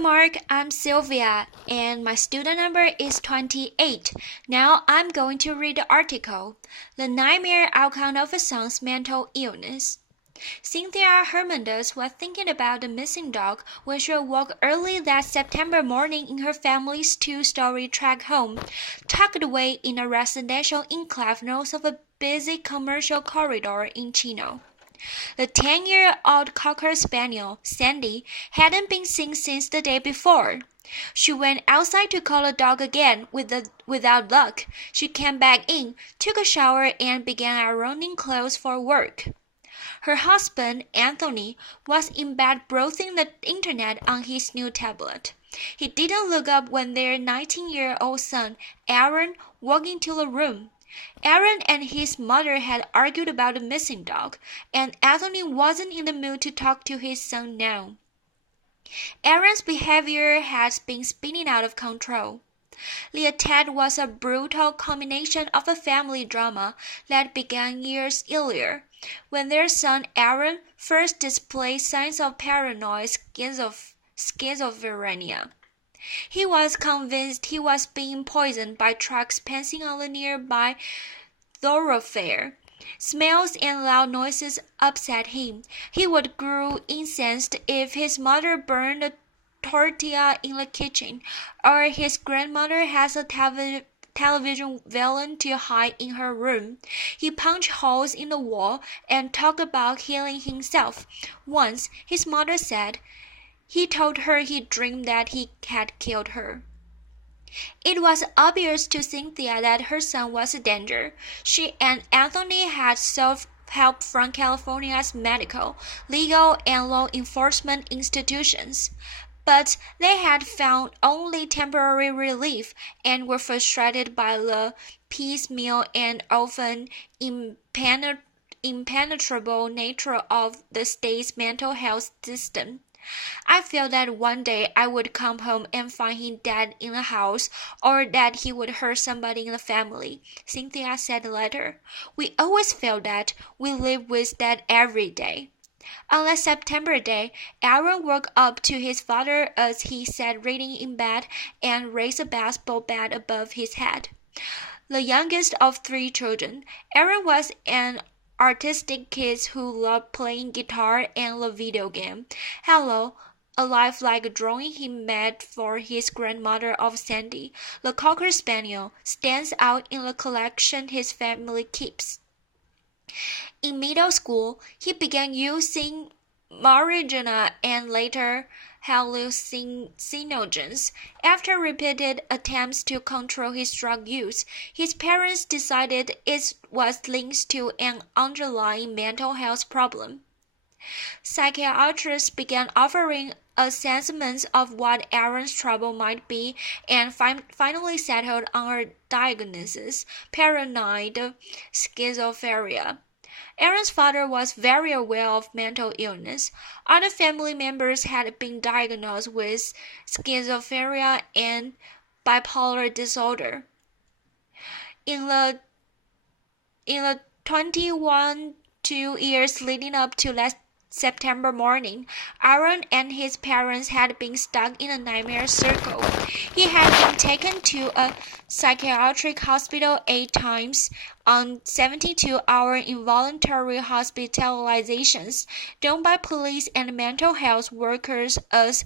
Mark, I'm Sylvia, and my student number is 28. Now I'm going to read the article, The Nightmare Outcome of a Son's Mental Illness. Cynthia Hernandez was thinking about the missing dog when she awoke early that September morning in her family's two-story tract home, tucked away in a residential enclave north of a busy commercial corridor in Chino. The 10-year-old Cocker Spaniel, Sandy, hadn't been seen since the day before. She went outside to call the dog again without luck. She came back in, took a shower, and began ironing clothes for work. Her husband, Anthony, was in bed browsing the internet on his new tablet. He didn't look up when their 19-year-old son, Aaron, walked into the room. Aaron and his mother had argued about the missing dog, and Anthony wasn't in the mood to talk to his son now. Aaron's behavior had been spinning out of control. The attack was a brutal culmination of a family drama that began years earlier, when their son Aaron first displayed signs of paranoid schizophrenia. He was convinced he was being poisoned by trucks passing on the nearby thoroughfare. Smells and loud noises upset him. He would grow incensed if his mother burned a tortilla in the kitchen, or his grandmother has a television villain to hide in her room. He punched holes in the wall and talked about killing himself. Once, his mother said, he told her he dreamed that he had killed her. It was obvious to Cynthia that her son was a danger. She and Anthony had sought help from California's medical, legal, and law enforcement institutions, but they had found only temporary relief and were frustrated by the piecemeal and often impenetrable nature of the state's mental health system. I felt that one day I would come home and find him dead in the house, or that he would hurt somebody in the family, Cynthia said later. We always felt that. We lived with that every day. On that September day, Aaron woke up to his father as he sat reading in bed and raised a baseball bat above his head. The youngest of 3 children, Aaron was an artistic kid who loved playing guitar and the video game. Hello, a lifelike drawing he made for his grandmother of Sandy, the Cocker Spaniel, stands out in the collection his family keeps. In middle school, he began using marijuana and later hallucinogens. After repeated attempts to control his drug use, his parents decided it was linked to an underlying mental health problem. Psychiatrists began offering assessments of what Aaron's trouble might be and finally settled on a diagnosis, paranoid schizophrenia. Aaron's father was very aware of mental illness. Other family members had been diagnosed with schizophrenia and bipolar disorder. In the 2 years leading up to that September morning, Aaron and his parents had been stuck in a nightmare circle. He had been taken to a psychiatric hospital 8 times on 72-hour involuntary hospitalizations done by police and mental health workers as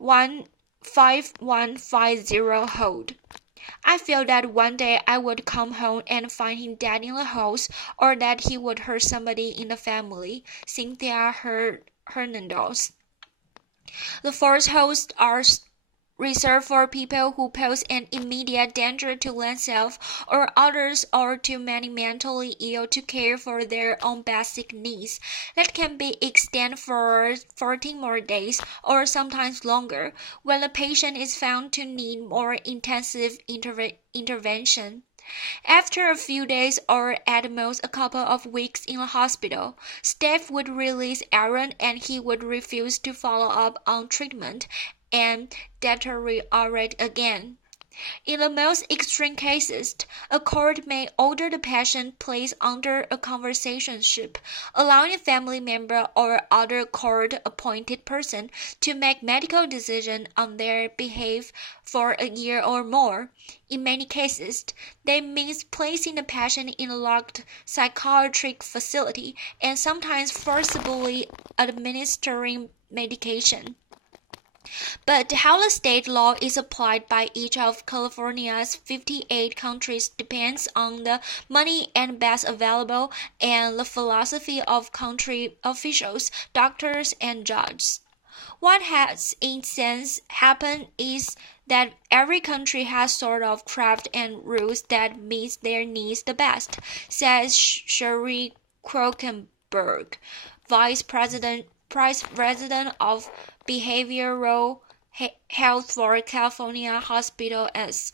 15150 hold. I felt that one day I would come home and find him dead in the house, or that he would hurt somebody in the family, Cynthia Hernandez. The 4 holds are reserved for people who pose an immediate danger to themselves or others, or too many mentally ill to care for their own basic needs. That can be extended for 14 more days or sometimes longer when the patient is found to need more intensive intervention. After a few days or at most a couple of weeks in the hospital, staff would release Aaron and he would refuse to follow up on treatment and deteriorate again. In the most extreme cases, a court may order the patient placed under a conservatorship, allowing a family member or other court-appointed person to make medical decisions on their behalf for a year or more. In many cases, that means placing the patient in a locked psychiatric facility and sometimes forcibly administering medication. But how the state law is applied by each of California's 58 counties depends on the money and best available and the philosophy of country officials, doctors, and judges. What has in sense happened is that every country has sort of crafted and rules that meets their needs the best, says Sherry Krokenberg, Vice President of Behavioral Health for California Hospital. As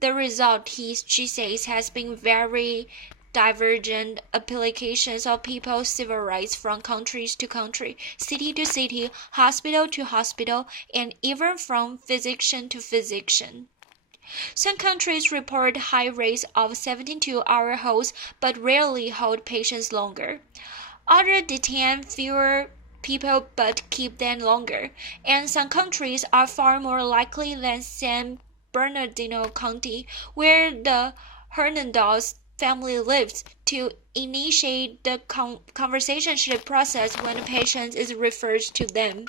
the result, she says, has been very divergent applications of people's civil rights from country to country, city to city, hospital to hospital, and even from physician to physician. Some countries report high rates of 72-hour holds but rarely hold patients longer. Others detain fewer people but keep them longer, and some countries are far more likely than San Bernardino County, where the Hernandez family lives, to initiate the conservatorship process when a patient is referred to them.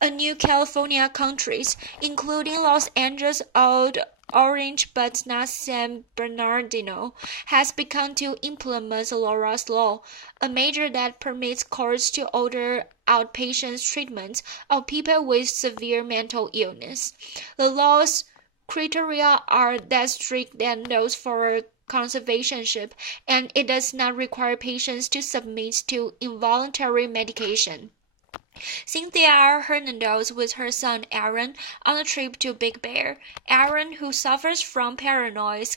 A new California countries, including Los Angeles, Orange but not San Bernardino, has begun to implement Laura's Law, a measure that permits courts to order outpatient treatment of people with severe mental illness. The law's criteria are less strict than those for conservatorship, and it does not require patients to submit to involuntary medication. Cynthia Hernandez with her son Aaron on a trip to Big Bear. Aaron, who suffers from paranoid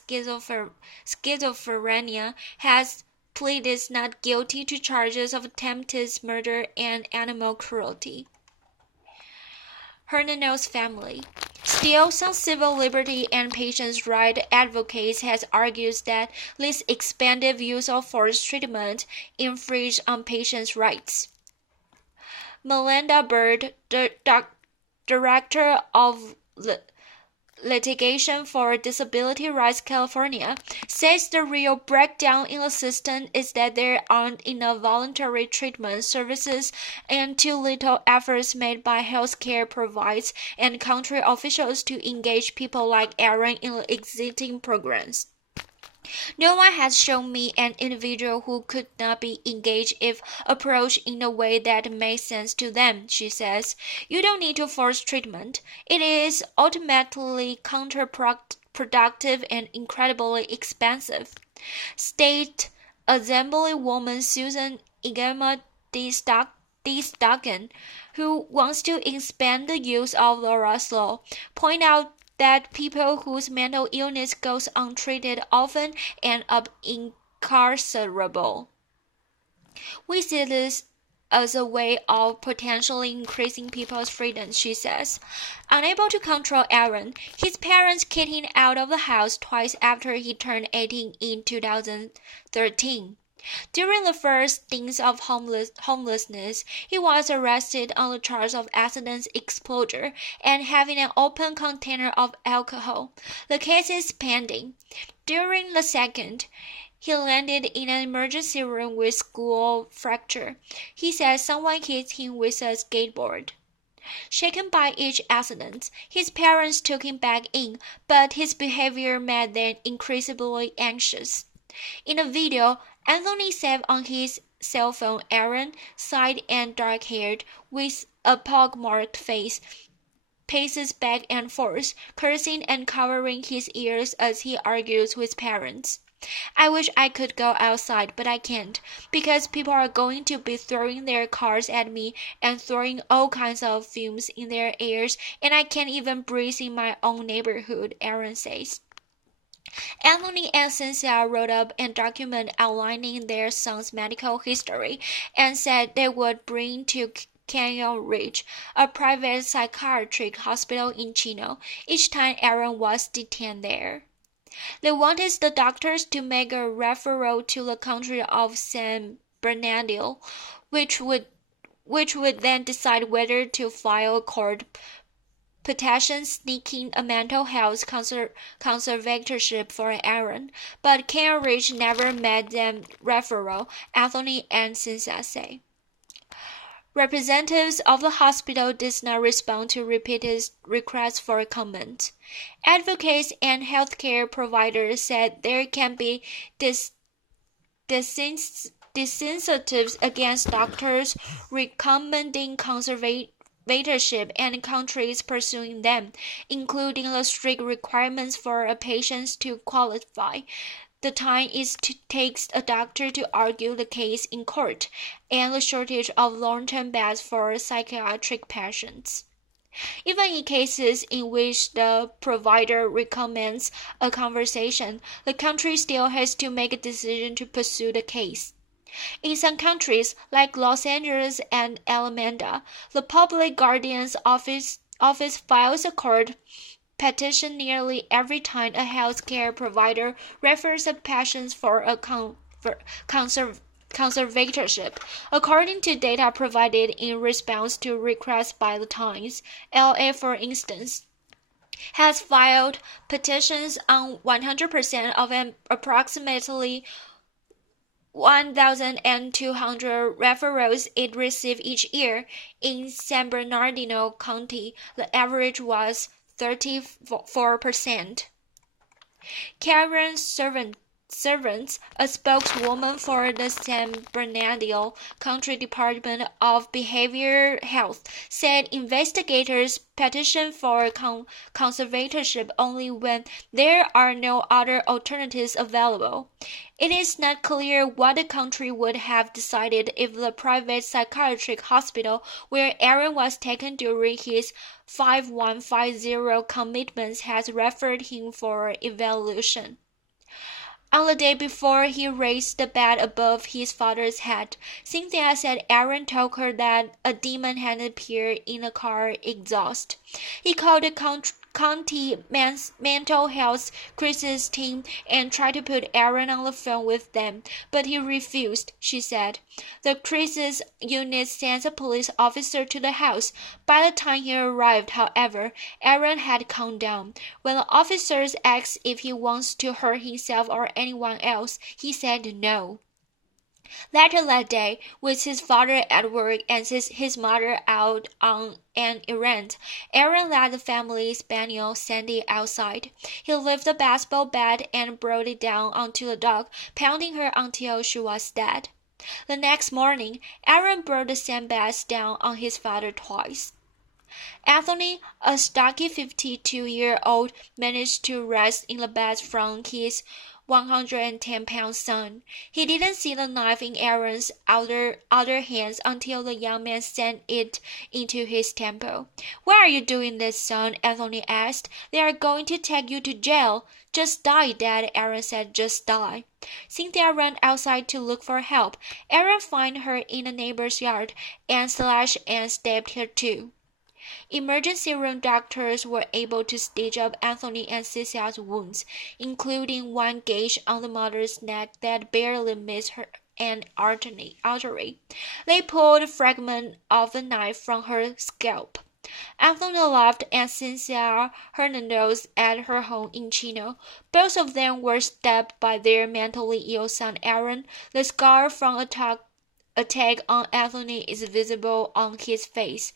schizophrenia, has pleaded not guilty to charges of attempted murder and animal cruelty. Hernandez's family. Still, some civil liberty and patients' rights advocates has argued that this expanded use of forced treatment infringes on patients' rights. Melinda Bird, the director of Litigation for Disability Rights California, says the real breakdown in the system is that there aren't enough voluntary treatment services and too little efforts made by healthcare providers and country officials to engage people like Aaron in the existing programs. No one has shown me an individual who could not be engaged if approached in a way that makes sense to them, she says. You don't need to force treatment. It is ultimately counterproductive and incredibly expensive. State Assemblywoman Susan Igema D. Stockton, who wants to expand the use of Laura's Law, pointed out that people whose mental illness goes untreated often end up incarcerable. We see this as a way of potentially increasing people's freedom, she says. Unable to control Aaron, his parents kicked him out of the house twice after he turned 18 in 2013. During the first stints of homelessness, he was arrested on the charge of accident exposure and having an open container of alcohol. The case is pending. During the second, he landed in an emergency room with skull fracture. He says someone hit him with a skateboard. Shaken by each accident, his parents took him back in, but his behavior made them increasingly anxious. In a video, Anthony saved on his cell phone Aaron, side and dark-haired, with a pock-marked face, paces back and forth, cursing and covering his ears as he argues with parents. I wish I could go outside, but I can't, because people are going to be throwing their cars at me and throwing all kinds of fumes in their ears, and I can't even breathe in my own neighborhood, Aaron says. Anthony and Cynthia wrote up a document outlining their son's medical history and said they would bring to Canyon Ridge, a private psychiatric hospital in Chino, each time Aaron was detained there. They wanted the doctors to make a referral to the county of San Bernardino, which would then decide whether to file a court petition seeking a mental health conservatorship for Aaron, but Canyon Ridge never made them referral, Anthony and Cynthia say. Representatives of the hospital did not respond to repeated requests for comment. Advocates and healthcare providers said there can be disincentives against doctors recommending conservatorship and countries pursuing them, including the strict requirements for a patient to qualify, the time it takes a doctor to argue the case in court, and the shortage of long-term beds for psychiatric patients. Even in cases in which the provider recommends a conversation, the country still has to make a decision to pursue the case. In some countries, like Los Angeles and Alameda, the Public Guardian's Office files a court petition nearly every time a health care provider refers a patient for a conservatorship. According to data provided in response to requests by the Times, LA, for instance, has filed petitions on 100% of approximately 1,200 referrals it receives each year. In San Bernardino County, the average was 34%. Karen Servants, a spokeswoman for the San Bernardino County Department of Behavioral Health, said investigators petition for conservatorship only when there are no other alternatives available. It is not clear what the country would have decided if the private psychiatric hospital where Aaron was taken during his 5150 commitments had referred him for evaluation. On the day before he raised the bed above his father's head, Cynthia said Aaron told her that a demon had appeared in the car exhaust. He called the county mental health crisis team and tried to put Aaron on the phone with them, but he refused, she said. The crisis unit sent a police officer to the house. By the time he arrived, however, Aaron had calmed down. When the officers asked if he wants to hurt himself or anyone else, he said no. Later that day, with his father at work and his mother out on an errand, Aaron led the family spaniel Sandy outside. He lifted the baseball bat and brought it down onto the dog, pounding her until she was dead. The next morning, Aaron brought the same bats down on his father twice. Anthony, a stocky 52-year-old, managed to wrest in the bat from his 110-pound son. He didn't see the knife in Aaron's other hands until the young man sent it into his temple. "Why are you doing this, son?" Anthony asked. "They are going to take you to jail." "Just die, Dad," Aaron said. "Just die." Cynthia ran outside to look for help. Aaron found her in a neighbor's yard and slashed and stabbed her too. Emergency room doctors were able to stitch up Anthony and Cynthia's wounds, including one gauge on the mother's neck that barely missed an artery. They pulled a fragment of the knife from her scalp. Anthony left and Cynthia Hernandez at her home in Chino. Both of them were stabbed by their mentally ill son Aaron. The scar from attack on Anthony is visible on his face.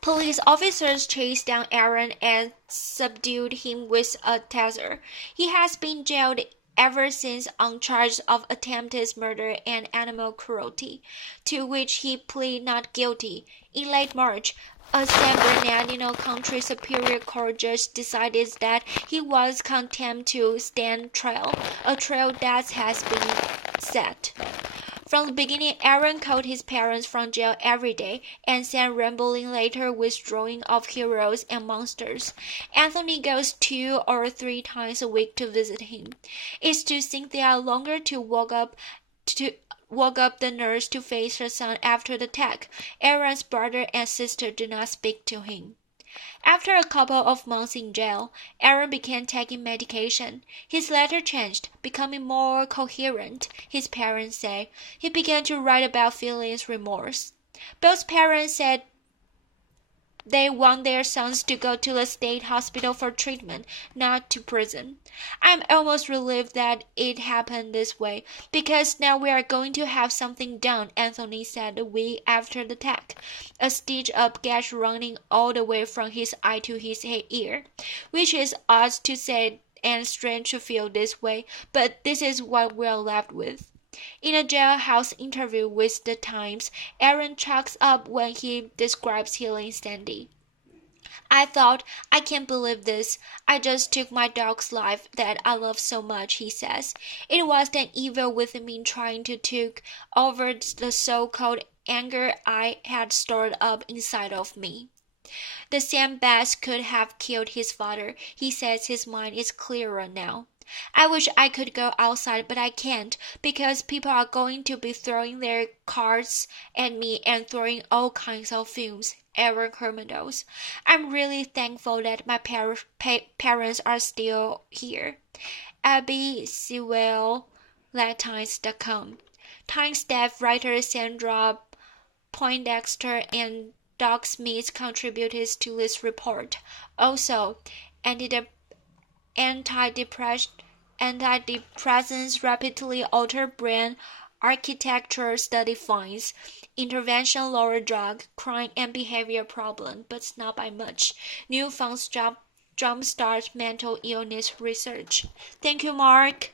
Police officers chased down Aaron and subdued him with a taser. He has been jailed ever since on charges of attempted murder and animal cruelty, to which he pleaded not guilty. In late March, a San Bernardino County Superior Court judge decided that he was condemned to stand trial, a trial that has been set. From the beginning, Aaron called his parents from jail every day and sent rambling letters with drawings of heroes and monsters. Anthony goes 2 or 3 times a week to visit him. It took Cynthia longer to walk up woke up the nurse to face her son after the attack. Aaron's brother and sister did not speak to him. After a couple of months in jail, Aaron began taking medication. His letter changed, becoming more coherent, his parents say. He began to write about feelings remorse. Both parents said they want their sons to go to the state hospital for treatment, not to prison. I'm almost relieved that it happened this way, because now we are going to have something done, Anthony said a week after the attack, a stitched-up gash running all the way from his eye to his ear, which is odd to say and strange to feel this way, but this is what we're left with. In a jailhouse interview with The Times, Aaron chalks up when he describes healing Sandy. I thought, I can't believe this. I just took my dog's life that I love so much, he says. It was an evil within me trying to take over the so-called anger I had stored up inside of me. The same bats could have killed his father. He says his mind is clearer now. I wish I could go outside, but I can't, because people are going to be throwing their cards at me and throwing all kinds of fumes. Aaron Hermanos. I'm really thankful that my parents are still here. Abby Sewell, Times.com. Times staff writer Sandra Poindexter and Doug Smith contributed to this report. Also, antidepressants rapidly alter brain architecture study finds. Intervention lower drug, crime and behavior problem, but not by much. New funds jumpstart mental illness research. Thank you, Mark.